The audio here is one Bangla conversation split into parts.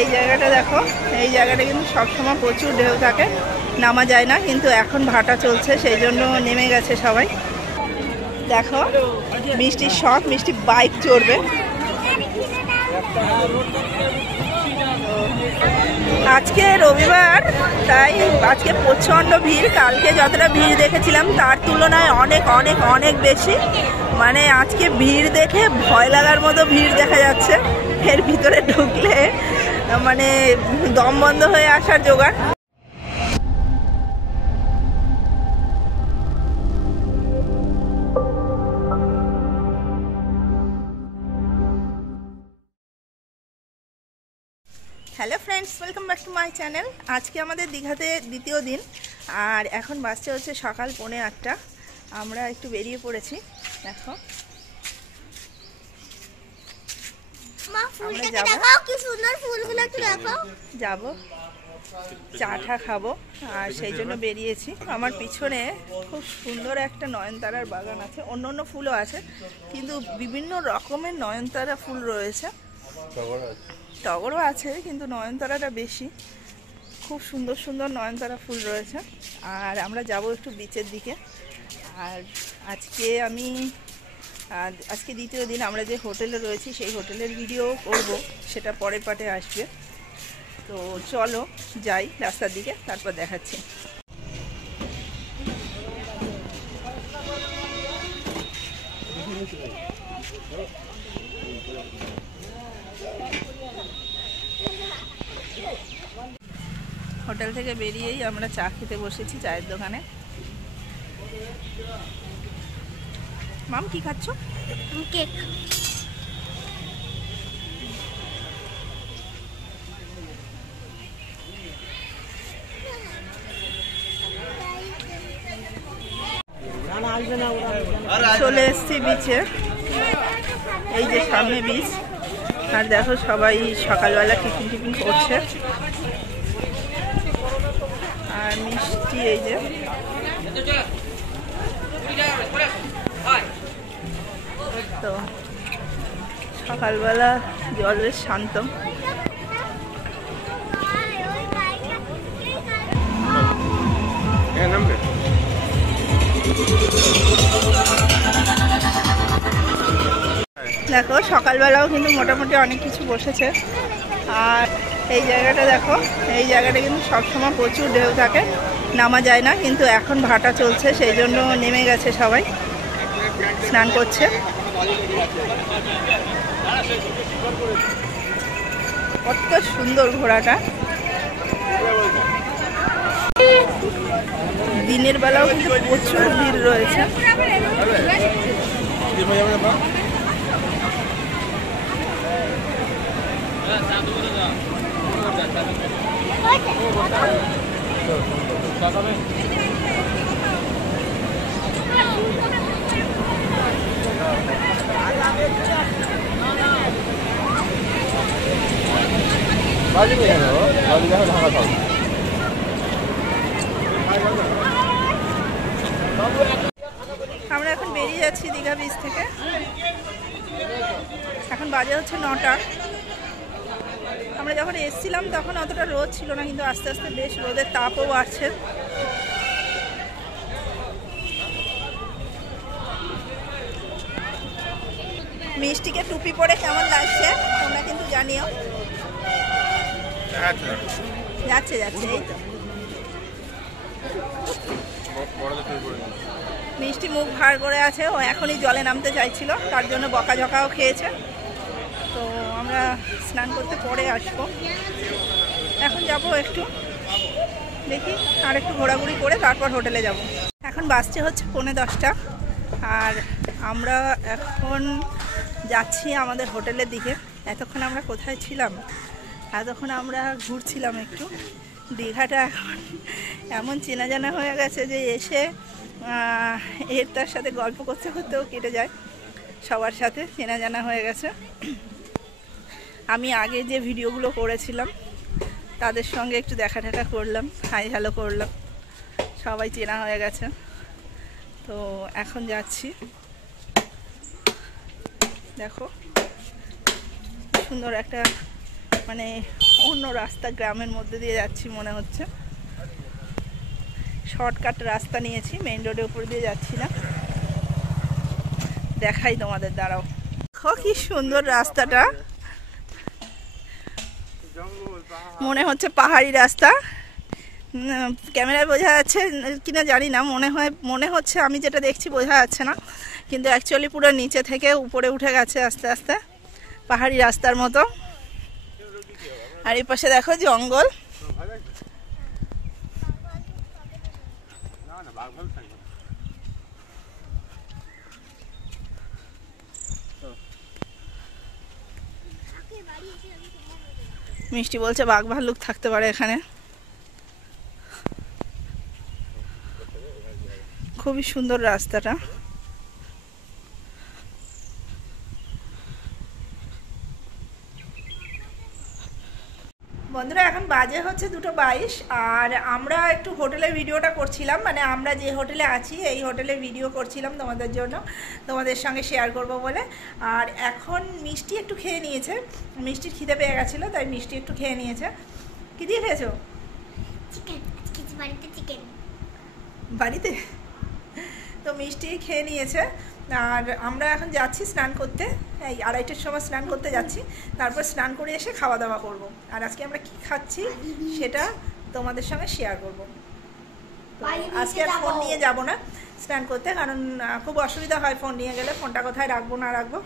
এই জায়গাটা দেখো, এই জায়গাটা কিন্তু সবসময় প্রচুর ঢেউ থাকে, নামা যায় না, কিন্তু এখন ভাটা চলছে সেই জন্য নেমে গেছে সবাই। দেখো মিষ্টির শখ, মিষ্টি বাইক চড়বে। আজকে রবিবার, তাই আজকে প্রচণ্ড ভিড়। কালকে যতটা ভিড় দেখেছিলাম তার তুলনায় অনেক অনেক অনেক বেশি। মানে আজকে ভিড় দেখে ভয় লাগার মতো ভিড় দেখা যাচ্ছে। এর ভিতরে ঢুকলে মানে দম বন্ধ হয়ে আসার জোগাড়। Hello friends, welcome back to my channel. আজকে আমাদের দীঘাতে দ্বিতীয় দিন, আর এখন বাসটা হচ্ছে সকাল 8:45। আমরা একটু বেরিয়ে পড়েছি। দেখো যাবো, চা টা খাবো, আর সেই জন্য বেরিয়েছি। আমার পিছনে খুব সুন্দর একটা নয়নতারার বাগান আছে, অন্য অন্য ফুলও আছে, কিন্তু বিভিন্ন রকমের নয়নতারা ফুল রয়েছে। টগরও আছে, কিন্তু নয়নতারাটা বেশি। খুব সুন্দর সুন্দর নয়নতারা ফুল রয়েছে। আর আমরা যাব একটু বিচের দিকে। আর আজকে দ্বিতীয় দিন। আমরা যে হোটেলে রয়েছি সেই হোটেলের ভিডিও করব, সেটা পরের পার্টে আসবে। তো চলো যাই রাস্তার দিকে, তারপর দেখাচ্ছি। হোটেল থেকে বেরিয়েই আমরা চা খেতে বসেছি চায়ের দোকানে। মাম কি খাচ্ছ? কেক। চলে এসছি বিচে, এই যে সামনে বিচ। আর দেখো সবাই সকালবেলা টিফিন করছে। আর মিষ্টি এই যে তো সকালবেলা জল বেশ শান্ত। দেখো সকালবেলাও কিন্তু মোটামুটি অনেক কিছু বসেছে। আর এই জায়গাটা দেখো, এই জায়গাটা কিন্তু সবসময় প্রচুর ঢেউ থাকে, নামা যায় না, কিন্তু এখন ভাটা চলছে সেই জন্য নেমে গেছে সবাই, স্নান করছে। কত সুন্দর ঘোড়াটা। দিনের বেলাও কিন্তু প্রচুর ভিড় রয়েছে। আমরা এখন বেরিয়ে যাচ্ছি দীঘা বিচ থেকে। এখন বাজে হচ্ছে 9টা। আমরা যখন এসেছিলাম তখন অতটা রোদ ছিল না, কিন্তু আস্তে আস্তে বেশ রোদের তাপও বাড়ছে। মিষ্টিকে টুপি পরে কেমন লাগছে তোমরা কিন্তু জানিও। যাচ্ছে যাচ্ছে, এই তো মিষ্টি মুখ ভার করে আছে। ও এখনই জলে নামতে চাইছিল, তার জন্য বকাঝকাও খেয়েছে। তো আমরা স্নান করতে পরে আসবো। এখন যাব একটু, দেখি আর একটু ঘোরাঘুরি করে তারপর হোটেলে যাব। এখন বাসছে হচ্ছে 10:45। আর আমরা এখন যাচ্ছি আমাদের হোটেলের দিকে। এতক্ষণ আমরা কোথায় ছিলাম? এতক্ষণ আমরা ঘুরছিলাম একটু। দীঘাটা এখন এমন চেনা জানা হয়ে গেছে যে এসে তার সাথে গল্প করতে করতেও কেটে যায়। সবার সাথে চেনা জানা হয়ে গেছে। আমি আগে যে ভিডিওগুলো করেছিলাম তাদের সঙ্গে একটু দেখা করলাম, হাই হ্যালো করলাম, সবাই চেনা হয়ে গেছে। তো এখন যাচ্ছি। দেখো সুন্দর একটা মানে অন্য রাস্তা, গ্রামের মধ্যে দিয়ে যাচ্ছি মনে হচ্ছে। শর্টকাট রাস্তা নিয়েছি, মেইন রোডের উপর দিয়ে যাচ্ছি না। দেখাই তোমাদের, দাঁড়াও। কি সুন্দর রাস্তাটা, মনে হচ্ছে পাহাড়ি রাস্তা। ক্যামেরায় বোঝা যাচ্ছে কিনা জানি না, মনে হচ্ছে, আমি যেটা দেখছি বোঝা যাচ্ছে না, কিন্তু অ্যাকচুয়ালি পুরো নিচে থেকে উপরে উঠে গেছে আস্তে আস্তে, পাহাড়ি রাস্তার মতো। আর এই পাশে দেখো জঙ্গল। মিষ্টি বলছে বাঘ ভাল্লুক থাকতে পারে এখানে। খুবই সুন্দর রাস্তাটা। বন্ধুরা এখন বাজে হচ্ছে 2:22, আর আমরা একটু হোটেলের ভিডিওটা করছিলাম, মানে আমরা যে হোটেলে আছি এই হোটেলে ভিডিও করছিলাম তোমাদের জন্য, তোমাদের সঙ্গে শেয়ার করব বলে। আর এখন মিষ্টি একটু খেয়ে নিয়েছে, মিষ্টির খিদে পেয়ে গেছিলো, তাই মিষ্টি একটু খেয়ে নিয়েছে। কি দিয়ে খেয়েছো? চিকেন, বাড়িতে চিকেন। বাড়িতে তো মিষ্টি খেয়ে নিয়েছে। আর আমরা এখন যাচ্ছি স্নান করতে, এই 2:30টার সময় স্নান করতে যাচ্ছি, তারপর স্নান করে এসে খাওয়া দাওয়া করব। আর আজকে আমরা কি খাচ্ছি সেটা তোমাদের সঙ্গে শেয়ার করব। আজকে আর ফোন নিয়ে যাব না স্নান করতে, কারণ খুব অসুবিধা হয় ফোন নিয়ে গেলে, ফোনটা কোথায় রাখবো না রাখবো।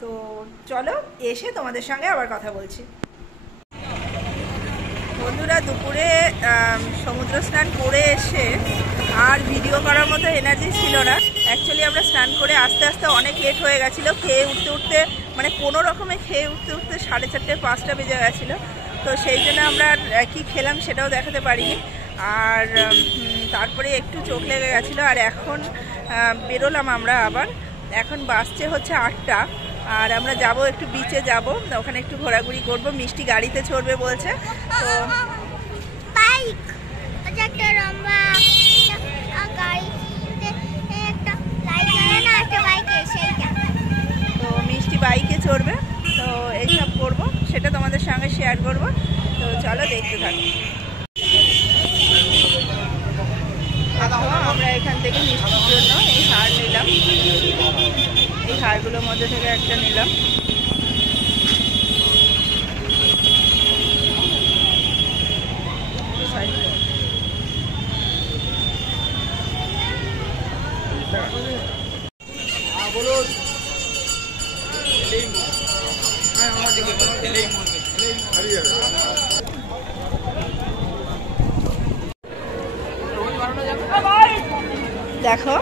তো চলো এসে তোমাদের সঙ্গে আবার কথা বলছি। বন্ধুরা দুপুরে সমুদ্র স্নান করে এসে আর ভিডিও করার মতো এনার্জি ছিল না। অ্যাকচুয়ালি আমরা স্নান করে আস্তে আস্তে অনেক লেট হয়ে গেছিলো, খেয়ে উঠতে উঠতে, মানে কোনো রকমে খেয়ে উঠতে উঠতে 4:30 5টা বেজে গেছিলো। তো সেই জন্য আমরা কি খেলাম সেটাও দেখাতে পারিনি। আর তারপরে একটু চোখ লেগে গেছিলো। আর এখন বেরোলাম আমরা আবার, এখন বাসছে হচ্ছে 8টা, আর আমরা যাব একটু বিচে যাব, ওখানে একটু ঘোরাঘুরি করব। মিষ্টি গাড়িতে চড়বে বলছে, তো বাইক একটা লম্বা গাড়িতে একটা লাইট জ্বলে না, একটা বাইকে, সেইটা। তো মিষ্টি বাইকে চড়বে, তো এইসব করব, সেটা তোমাদের সঙ্গে শেয়ার করব। তো চলো দেখতে থাকো। আমরা এখান থেকে মিষ্টির জন্য এই হার নিলাম, এই হারগুলোর মধ্যে থেকে একটা নিলাম। দেখো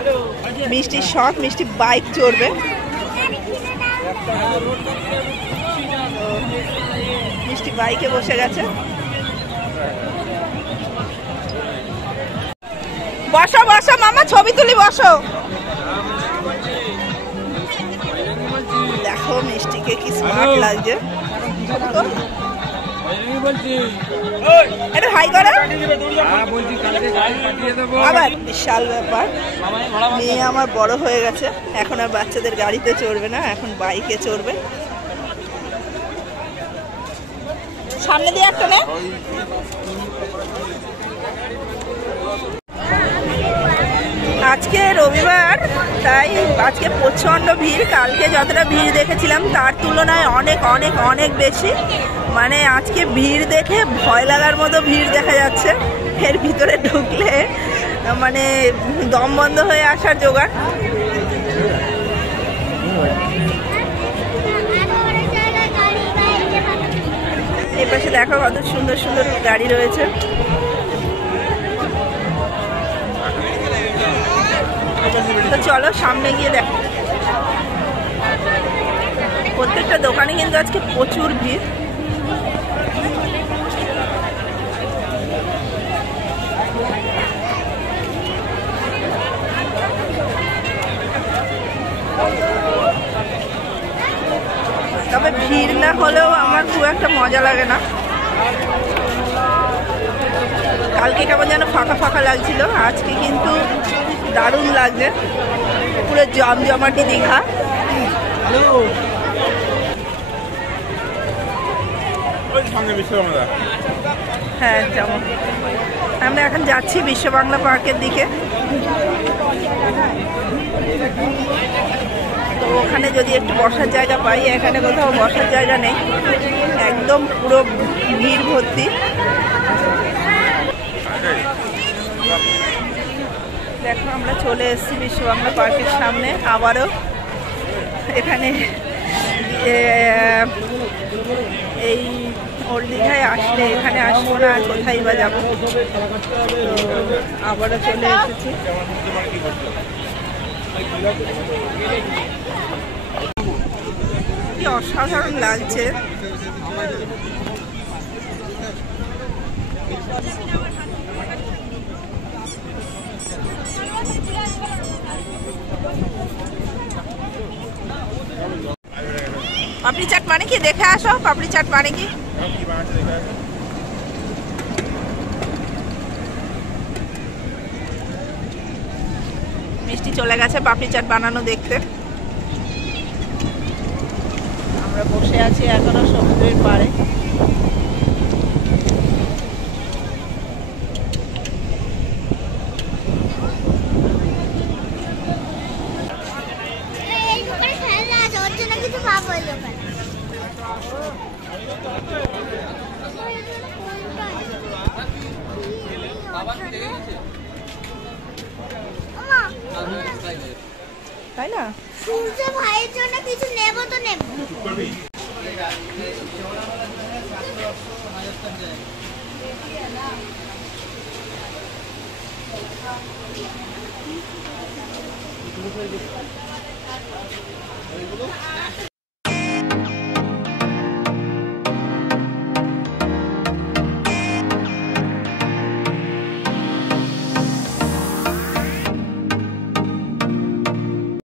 মিষ্টির শখ, মিষ্টি বাইক চড়বে। মিষ্টি বাইকে বসে গেছে। বসো বসো মামা, ছবি তুলি, বসো। দেখো মিষ্টিকে কি স্মার্ট লাগছে। এটা হাই করো। আবার বিশাল ব্যাপার, মেয়ে আমার বড় হয়ে গেছে, এখন আর বাচ্চাদের গাড়িতে চড়বে না, এখন বাইকে চড়বে। সামনে দিয়ে একটা না, আজকে রবিবার, তাই আজকে প্রচণ্ড ভিড়। কালকে যতটা ভিড় দেখেছিলাম তার তুলনায় অনেক অনেক অনেক বেশি। মানে আজকে ভিড় দেখে ভয় লাগার মতো ভিড় দেখা যাচ্ছে। এর ভিতরে ঢুকলে মানে দম বন্ধ হয়ে আসার জোগাড়। এই পাশে দেখো কত সুন্দর সুন্দর গাড়ি রয়েছে। তো চলো সামনে গিয়ে দেখো। প্রত্যেকটা দোকানে কিন্তু আজকে প্রচুর ভিড়। তবে ভিড় না হলেও আমার খুব একটা মজা লাগে না। কালকে কেমন যেন ফাঁকা ফাঁকা লাগছিল, আজকে কিন্তু দারুণ লাগছে, পুরো জমজমাটি দীঘা। ওই সামনে বিশ্ববাংলা। হ্যাঁ যেমন আমরা এখন যাচ্ছি বিশ্ব বাংলা পার্কের দিকে। তো ওখানে যদি একটু বসার জায়গা পাই, এখানে কোথাও বসার জায়গা নেই, একদম পুরো ভিড় ভর্তি। দেখো আমরা চলে এসেছি বিশ্ব বাংলা পার্কের সামনে আবারও। এখানে এই ওল্ড দীঘায় আসলে এখানে আসবো না আর কোথায় বা যাবো। আবারও চলে এসেছি। কি অসাধারণ লাগছে। পাপড়ি চাট মানে কি দেখে আসো, পাপড়ি চাট মানে কি? মিষ্টি চলে গেছে পাপড়ি চাট বানানো দেখতে। আমরা বসে আছি এখনো সমুদ্রের পাড়ে। এই দোকানে খেলনা আছে, ওর জন্য কিছু খাবো ওই দোকানে। তাই না? সূর্য ভাইয়ের জন্য কিছু নেবো তো নেবো।